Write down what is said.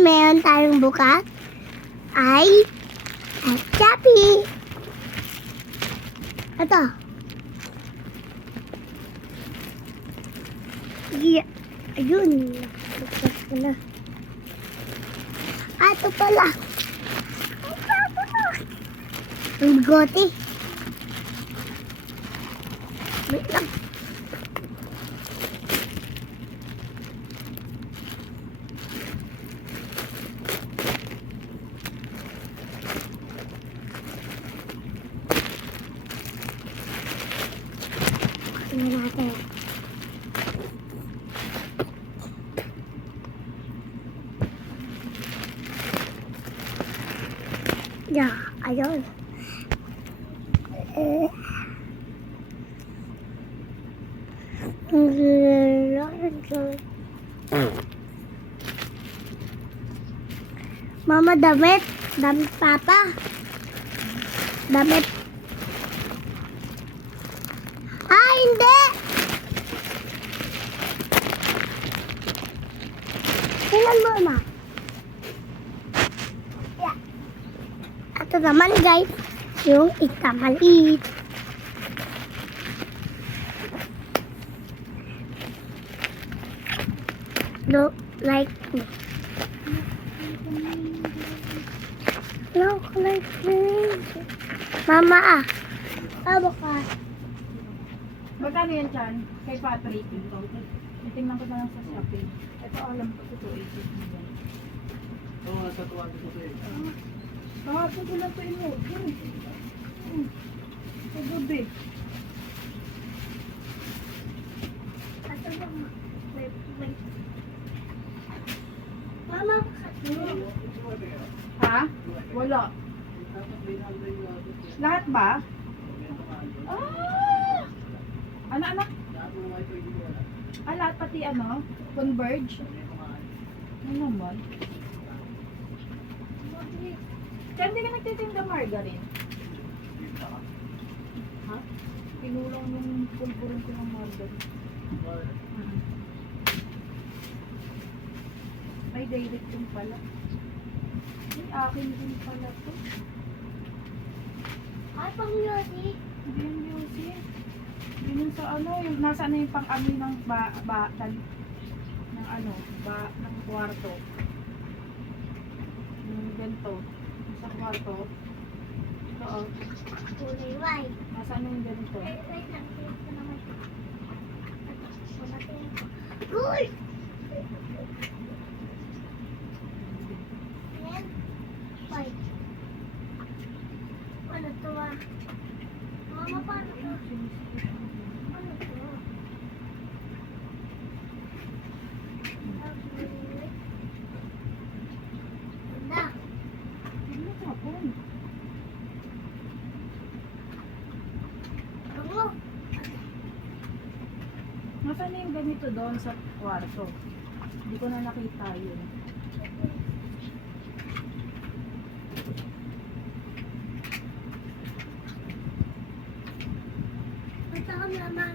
meron tayong bukas ay Chappy. Ito. Yeah. Ayun. Bukas ko na. Ito pala. Ang bigote. Wait lang. Tingnan natin. Yeah, ayun. Mama, damit. Damit, Papa. Damit. Ah, hindi. Tingnan mo, Ma. Yeah. Ito naman, guys. Yung isa maliit. Look like me. Look like me. Mama, bukas. Magkano yan dyan? Kay Patrick. Tingnan ko na lang sa shopping. Ito alam ko, 280 million. Oo, nasa 200. Kahapon ko lang ito in-order. Sa gabi. Mama, Ha? Wala. Lahat ba? Ah! Anak-anak? Lahat pati ano? Converge? Ano naman? Kaya hindi ka nagtitinda margarine? Ha? Pinulong yung pulburin ko ng margarine. May direct din pala. Ay, akin din pala to. ay, pang music. Hindi yung music. Yun yung sa ano, yung nasa ano yung pang-amoy ng ng ano, ng kwarto. Yung ganito. Sa kwarto. Ito oh. Kulay white. Nasa ano yung ganito. Wait lang, tingnan ko naman. Uy! Ayan. White. Ano to ah? Mama, paano to? Ano to? Ganda. Tignan mo po. Ano? Nasaan na yung ganito doon sa kwarto? Hindi ko na nakita yun. Ito naman.